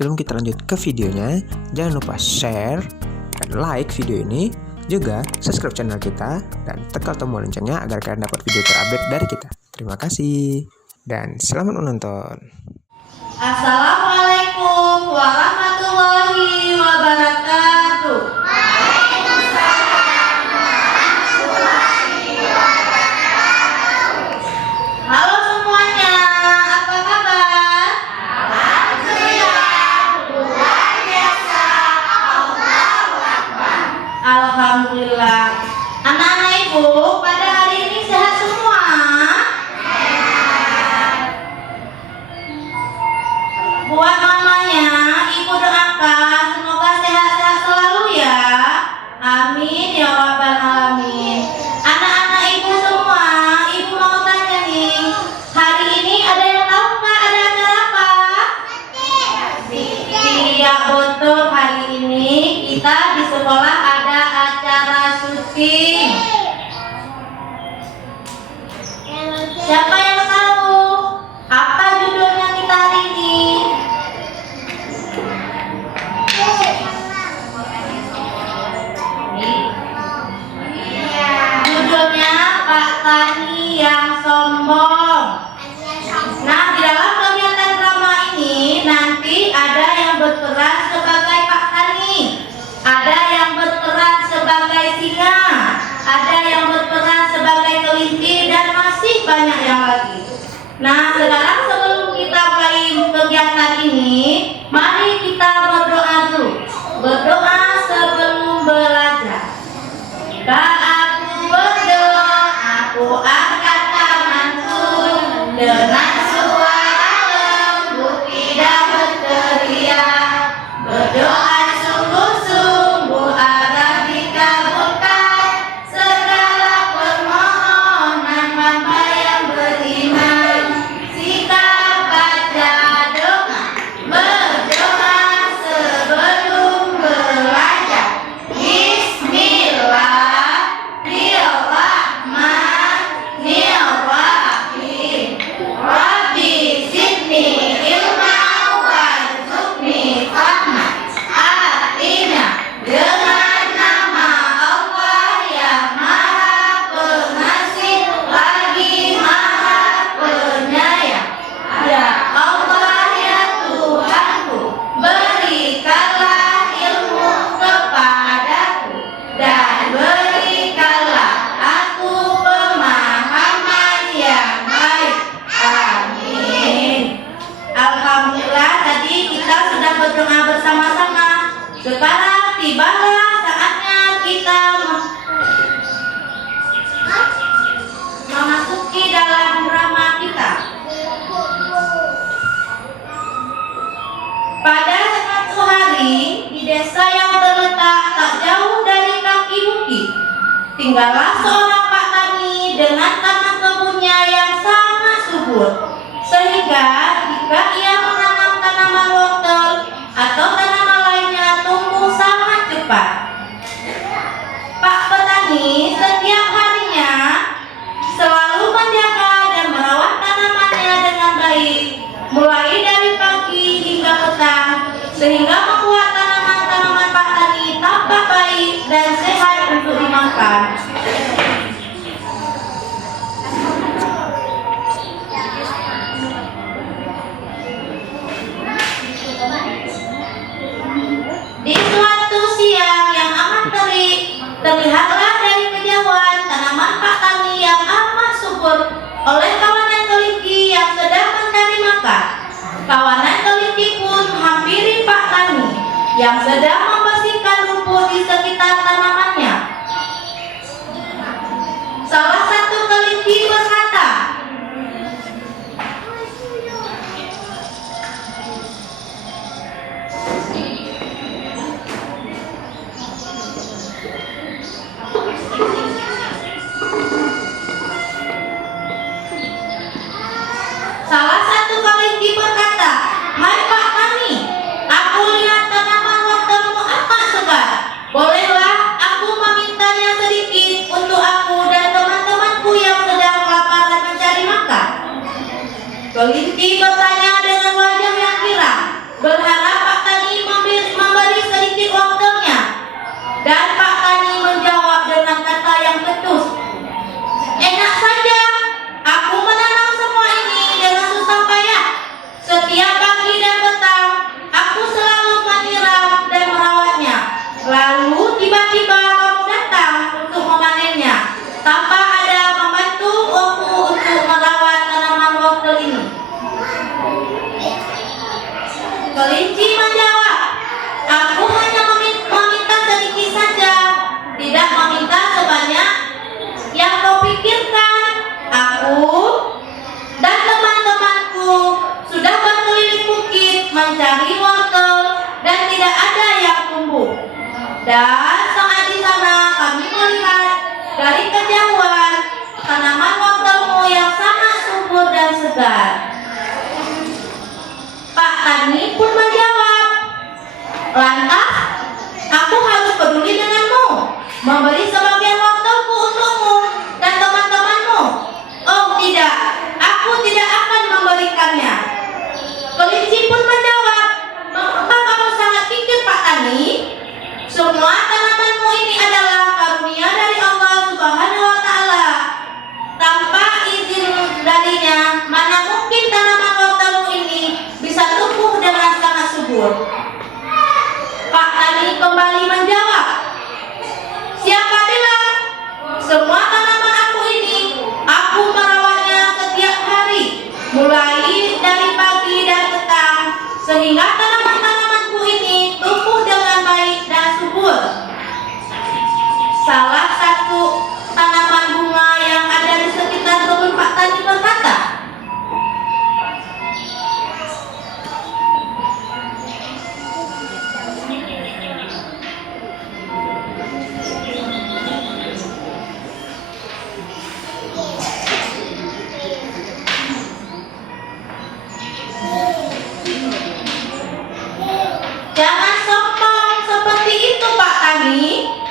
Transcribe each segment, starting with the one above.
sebelum kita lanjut ke videonya, jangan lupa share dan like video ini, juga subscribe channel kita dan tekan tombol loncengnya agar kalian dapat video terupdate dari kita. Terima kasih dan selamat menonton. Assalamualaikum warahmatullahi wabarakatuh. Halo semuanya, apa kabar? Luar biasa. Alhamdulillah. Anak-anak ibu pada hari ini sehat semua? Buat mamanya, ibu doakan semoga sehat-sehat selalu ya. Amin ya rabbal alamin. Anak-anak ibu semua, ibu mau tanya nih, hari ini ada yang tahu nggak ada acara apa? Iya betul, hari ini kita di sekolah ada acara syuting. Siapa yang tahu apa judulnya kita hari ini? Judulnya Pak Tani yang Sombong. Nah, di dalam kegiatan drama ini nanti ada yang berperan sebagai Pak Tani, ada yang berperan sebagai singa, ada yang berperan sebagai kelinci, dan masih banyak yang lagi. Nah, sekarang sebelum kita mulai kegiatan ini, mari kita berdoa dulu. Berdoa sebelum belajar. Aku berdoa, aku angkat tanganku dengan suara lembut tidak berteriak. Berdoa sungguh-sungguh agar dikabulkan segala permohonan hamba yang beriman. Sikap baca doa, berdoa sebelum belajar. Bismillahirrahmanirrahim. Rabbi zidni ilma warzuqni fahma. Atina dengan nama Allah yang Maha Pengasih lagi Maha Penyayang. Ya Allah ya Tuhanku, berikanlah ilmu kepadaku dan berikanlah aku pemahaman yang baik. Amin. Alhamdulillah, tadi kita sudah berdoa bersama-sama. Sekarang tibalah saatnya kita memasuki dalam drama kita. Pada suatu hari di desa yang terletak tak jauh dari kaki bukit, tinggallah seorang Pak Tani dengan tanah kebunnya yang sangat subur, sehingga jika ia menanam tanaman wortel atau tanaman lainnya tumbuh sangat cepat. Pak Petani setiap harinya selalu menjaga dan merawat tanamannya dengan baik, mulai dari pagi hingga petang, sehingga membuat tanaman-tanaman Pak Tani tampak baik dan sehat untuk dimakan. Di suatu siang yang amat terik, terlihatlah dari kejauhan tanaman Pak Tani yang amat subur oleh kawanan kelinci yang sedang mencari makan. Kawanan kelinci pun menghampiri Pak Tani yang sedang membersihkan rumput di sekitar tanamannya. Salah satu kelinci berkata, "Hai Pak Tani, aku lihat tanaman wortelmu amat segar. Bolehlah aku memintanya sedikit untuk aku dan teman-temanku yang sedang kelaparan mencari makan?" Kelinci bertanya dengan wajah yang girang, berharap Pak Dan saat di sana kami melihat dari kejauhan tanaman wortelmu yang sangat subur dan segar. Pak Tani pun menjawab, lantas aku harus peduli denganmu, memberi sebagian wortelku untukmu dan teman-temanmu. Oh tidak, aku tidak akan memberikannya. Kelinci pun menjawab, mengapa kamu sangat pikir Pak Tani? Semua tanamanmu ini adalah karunia dari Allah Subhanahu wa Ta'ala. Tanpa izin darinya, mana mungkin tanaman wortelmu ini bisa tumbuh dengan sangat subur. Pak Tani kembali menjawab, siapa bilang? Semua tanaman aku ini, aku merawatnya setiap hari, mulai dari pagi dan petang, sehingga tanaman-tanamanku ini tumbuh dengan baik dan subur. Salah satu tanaman bunga yang ada di sekitar kebun Pak Tani berkata, jangan sombong seperti itu Pak Tani.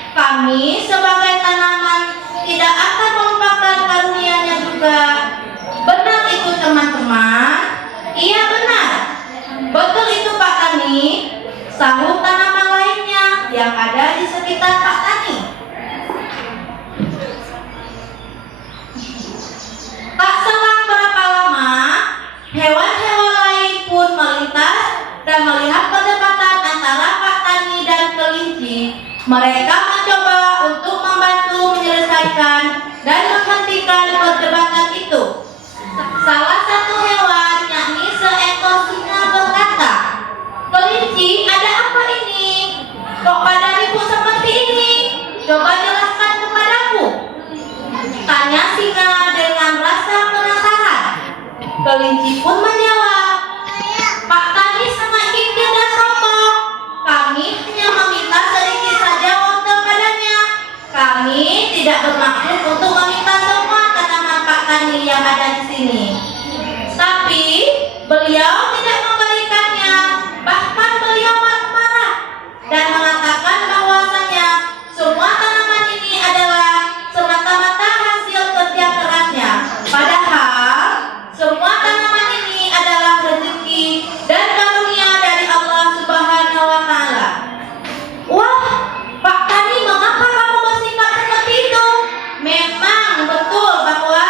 Kami sebagai tanaman tidak akan melupakan karunia-Nya juga. Benar itu teman-teman? Iya benar. Betul itu Pak Tani, sahut tanaman lainnya yang ada di sekitar Pak Tani. Tak selang berapa lama, hewan-hewan lain pun melintas dan melihat perdebatan antara Pak Tani dan kelinci. Mereka mencoba untuk membantu menyelesaikan dan menghentikan perdebatan itu. Salah satu hewan, yakni seekor singa berkata, kelinci, ada apa ini? Kok pada ribut seperti ini? Coba jelaskan kepadaku. Tanya singa dengan rasa penasaran. Kelinci pun menjawab, Pak Tani sangat kikir dan sombong. Kami hanya meminta sedikit saja wortel padanya. Kami tidak bermaksud untuk meminta semua tanaman Pak Tani yang ada di sini. Tapi beliau tidak memberikannya. Bahkan beliau marah dan mengatakan bahwasanya semua tanaman ini adalah semata-mata hasil kerja kerasnya. Padahal semua tanaman ini adalah rezeki dan karunia dari Allah Subhanahu wa Ta'ala. Wah, Pak Tani, mengapa kamu bersikap seperti itu? Memang betul bahwa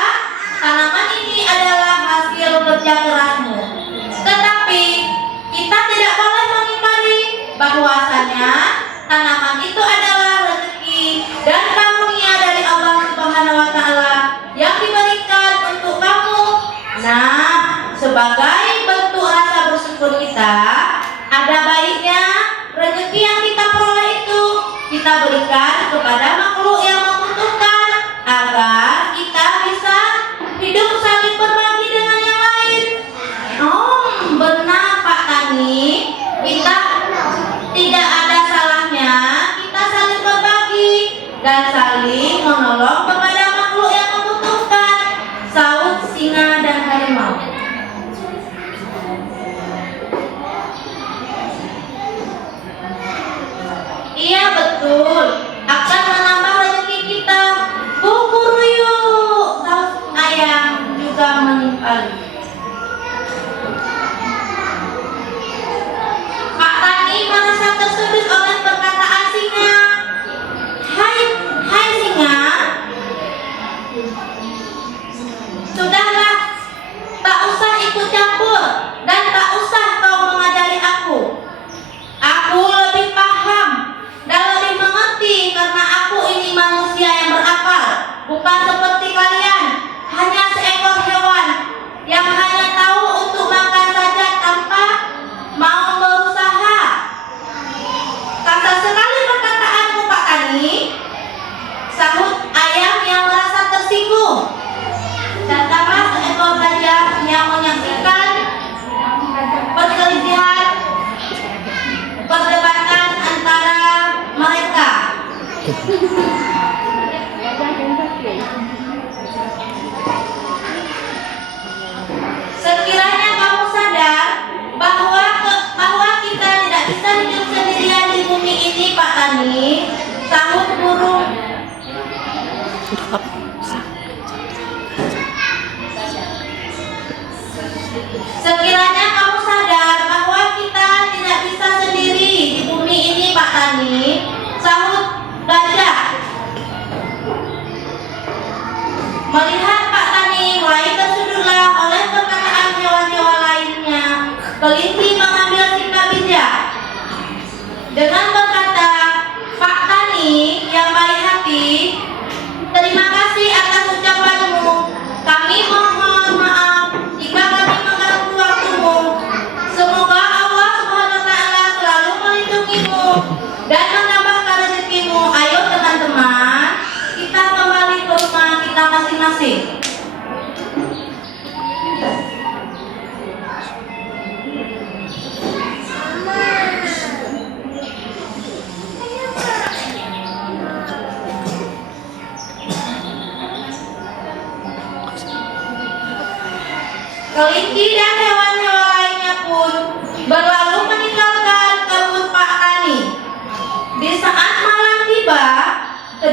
tanaman ini adalah hasil kerja kerasmu. Tetapi kita tidak boleh mengingkari bahwasanya tanaman itu adalah rezeki dan karunia dari Allah Subhanahu wa Ta'ala yang diberikan untuk kamu. Nah, sebagai bentuk rasa bersyukur kita, ada baiknya rezeki yang kita peroleh itu kita berikan kepada makhluk yang membutuhkan agar kita bisa hidup saling berbagi dengan yang lain. Benar Pak Tani, kita tidak ada salahnya kita saling berbagi dan saling menolong kepada makhluk yang membutuhkan, sahut singa dan harimau. Iya betul, akan menambah rezeki kita. Bubur yuk, sahut ayam juga menimpali. Pak Tani merasa tersudut oleh perkataan singa. Hai singa,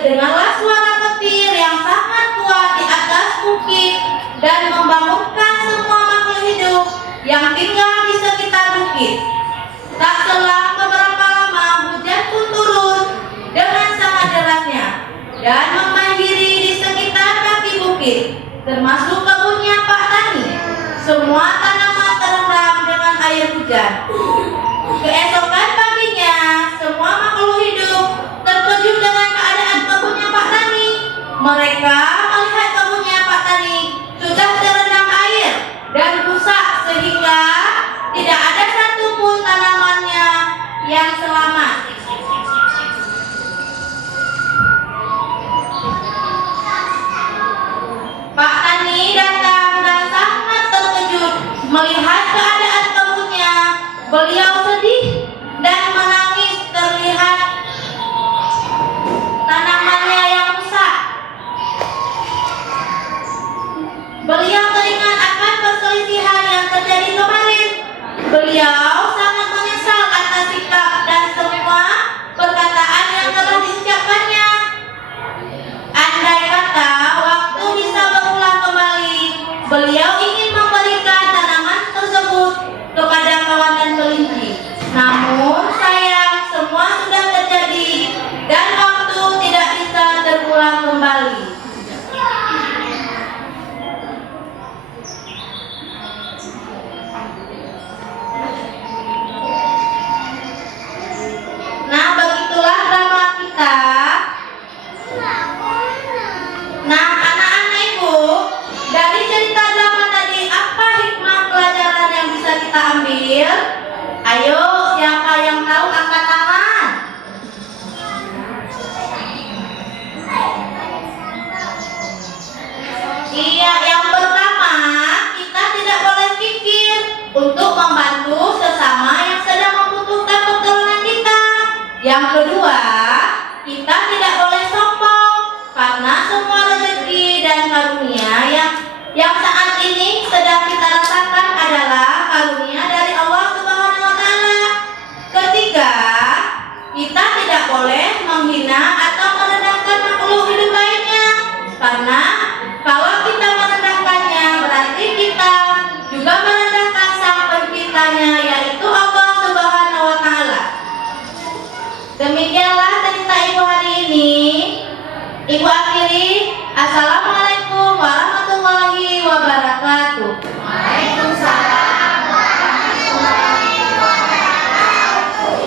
terdengarlah suara petir yang sangat kuat di atas bukit dan membangunkan semua makhluk hidup yang tinggal di sekitar bukit. Tak selang beberapa lama hujan pun turun dengan sangat derasnya dan membanjiri di sekitar kaki bukit, termasuk kebunnya Pak Tani. Semua tanaman terendam dengan air hujan. Keesokan paginya, semua makhluk hidup terkejut dengan keadaan kebunnya Pak Tani. Mereka melihat kebunnya Pak Tani sudah terendam air dan rusak sehingga tidak ada satupun tanamannya yang selamat. Pak Tani datang dan sangat terkejut melihat keadaan kebunnya. Beliau sedih dan menangis terlihat tanamannya yang rusak. Beliau teringat akan perselisihan yang terjadi kemarin. Beliau sangat menyesal atas sikap dan semua perkataan yang telah diucapkannya. Andai kata waktu bisa berulang kembali, beliau ingin memberikan tanaman tersebut kepada kawan dan kelinci. Namun sayang, semua sudah terjadi dan waktu tidak bisa terulang kembali. Nah, begitulah drama kita. Nah, anak-anak Ibu, dari cerita drama tadi apa hikmah pelajaran yang bisa kita ambil? Ayo, siapa yang tahu angkat tangan? Iya, yang pertama, kita tidak boleh kikir untuk membantu sesama yang sedang membutuhkan pertolongan kita. Yang kedua, kita tidak boleh sombong karena semua rezeki dan karunia yang saat ini sedang kita rasakan adalah karunia dari Allah Subhanahu wa Ta'ala. Ketiga, kita tidak boleh menghina atau merendahkan makhluk hidup lainnya, karena kalau kita merendahkannya berarti kita juga merendahkan sang penciptanya, yaitu Allah Subhanahu wa Ta'ala. Demikianlah cerita Ibu hari ini. Ibu akhiri. Assalamualaikum warahmatullahi wabarakatuh. Waalaikumsalam warahmatullahi wabarakatuh.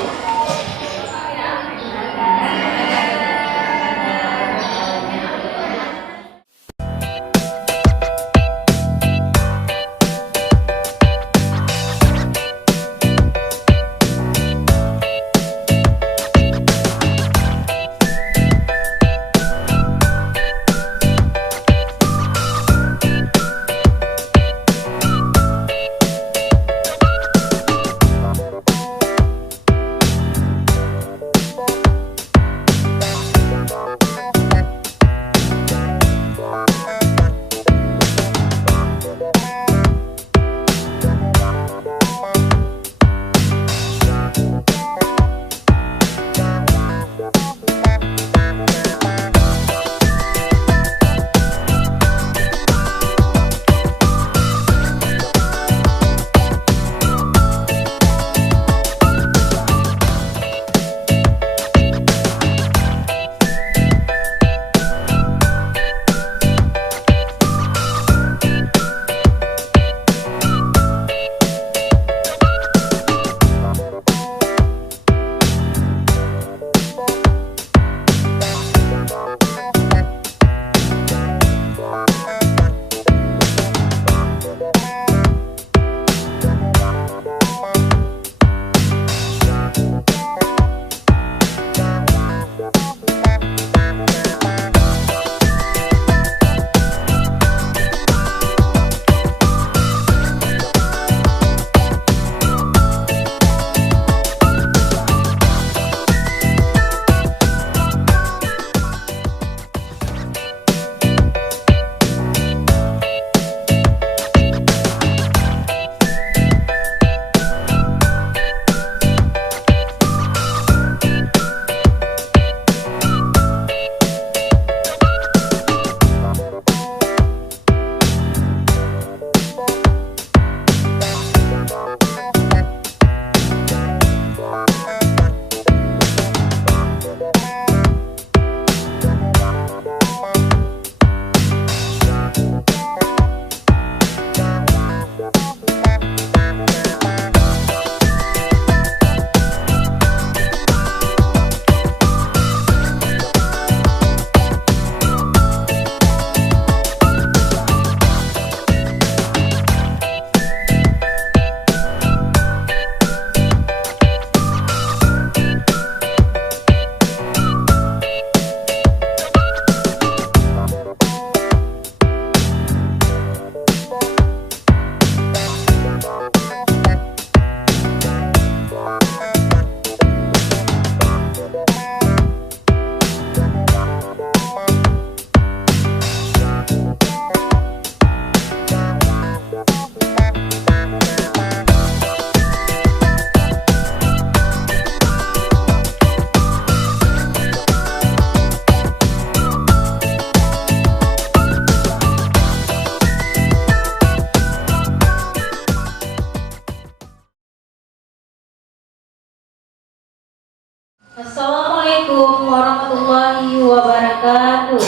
Assalamualaikum warahmatullahi wabarakatuh.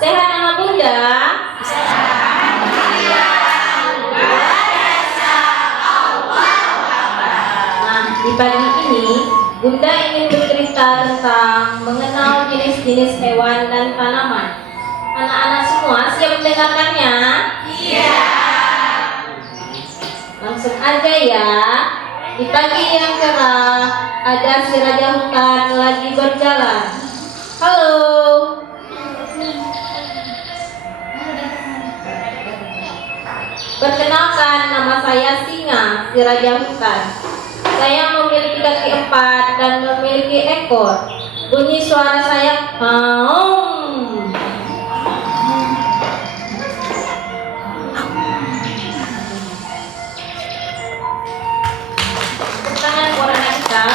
Sehat anak bunda? Nah, di pagi ini bunda ingin bercerita tentang mengenal jenis-jenis hewan dan tanaman. Anak-anak semua siap mendengarkannya? Iya. Langsung aja ya. Di pagi yang cerah ada si raja hutan lagi berjalan. Halo. Perkenalkan, nama saya Singa, si raja hutan. Saya memiliki kaki 4 dan memiliki ekor. Bunyi suara saya haum. Tangan warna hitam.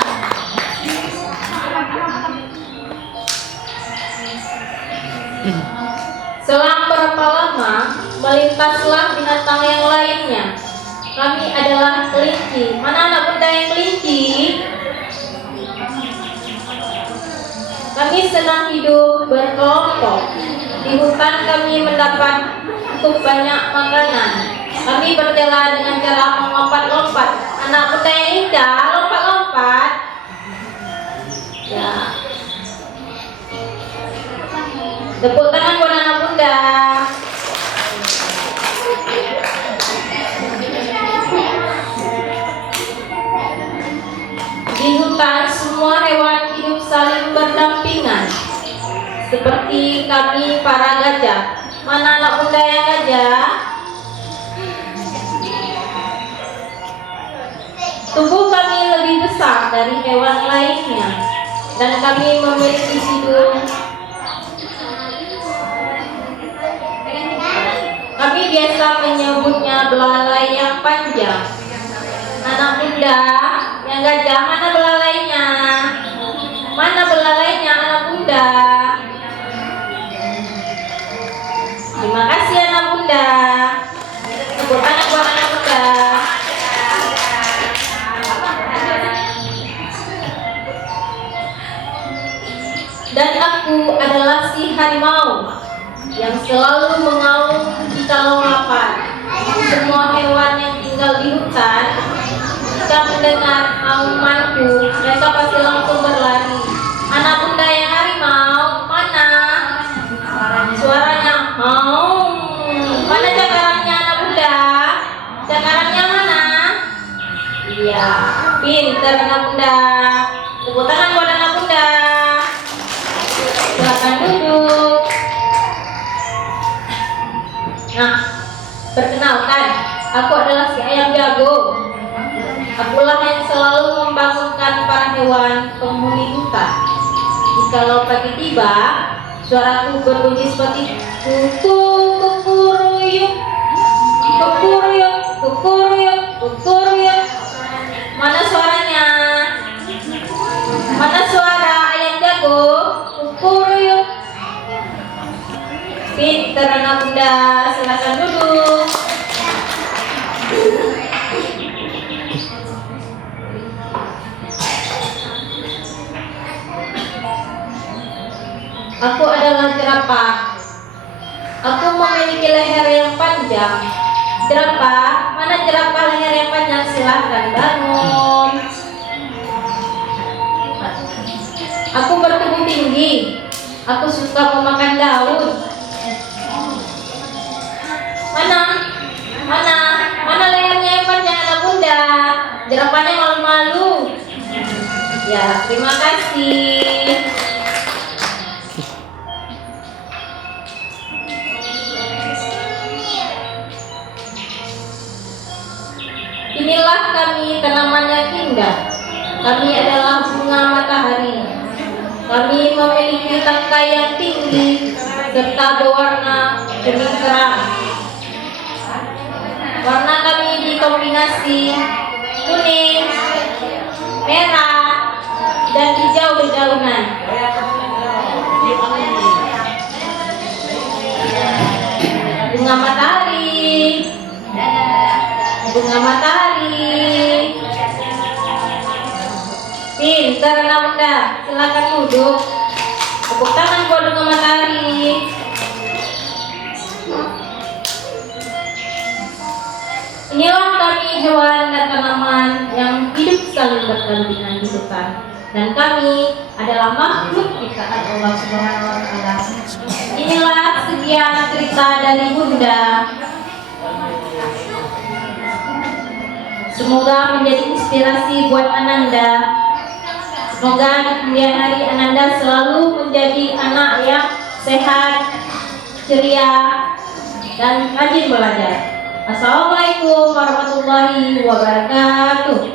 Selang berapa lama melintaslah binatang yang lainnya. Kami adalah kelinci. Mana anak bunda yang kelinci? Kami senang hidup berkelompok. Di hutan kami mendapat cukup banyak makanan. Kami berjalan dengan cara melompat-lompat. Anak bunda yang lincah, lompat-lompat. Ya. Tepuk tangan buat anak bunda. Di hutan semua hewan hidup saling berdampingan. Seperti kami para gajah. Mana anak bunda yang gajah? Tubuh kami lebih besar dari hewan lainnya. Dan kami memiliki hidung. Kami biasa menyebutnya belalai yang panjang. Anak bunda yang gajah, mana belalainya? Mana belalainya anak bunda? Terima kasih anak bunda. Tepuk tangan buat anak bunda. Dan aku adalah si harimau yang selalu mengaum jikalau lapar. Semua hewan yang tinggal di hutan jika mendengar aumanku, mereka pasti langsung berlari. Anak bunda yang harimau, mana? Suaranya haum. Mana cakarannya anak bunda? Cakarannya mana? Iya, pintar anak bunda. Tepuk tangan buat anak bunda. Silakan duduk. Nah, perkenalkan, aku adalah si ayam jago. Akulah yang selalu membangunkan para hewan penghuni hutan. Jikalau pagi tiba, suaraku berbunyi seperti kukuruyuk, kukuruyuk, kukuruyuk, kukuruyuk. Mana suaranya? Mana suara ayam jago? Kukuruyuk. Pintar anak bunda, silakan duduk. Aku adalah jerapah. Aku memiliki leher yang panjang. Jerapah, mana jerapah leher yang panjang? Silahkan bangun. Aku bertubuh tinggi. Aku suka memakan daun. Mana lehernya yang panjang anak bunda? Jerapahnya malu-malu. Ya, terima kasih. Inilah kami, tanaman yang indah. Kami adalah bunga matahari. Kami memiliki tangkai yang tinggi serta berwarna kuning terang. Warna kami dikombinasi kuning, merah, dan hijau dedaunan. Bunga matahari. bunga matahari. Pintar Ananda, silakan duduk. Tepuk tangan buat bunga matahari. Inilah kami hewan dan tanaman yang hidup saling berdampingan di hutan. Dan kami adalah makhluk ciptaan Allah Subhanahu wa Ta'ala. Inilah sekian cerita dari Bunda. Semoga menjadi inspirasi buat Ananda. Semoga di kemudian hari Ananda selalu menjadi anak yang sehat, ceria, dan rajin belajar. Assalamualaikum warahmatullahi wabarakatuh.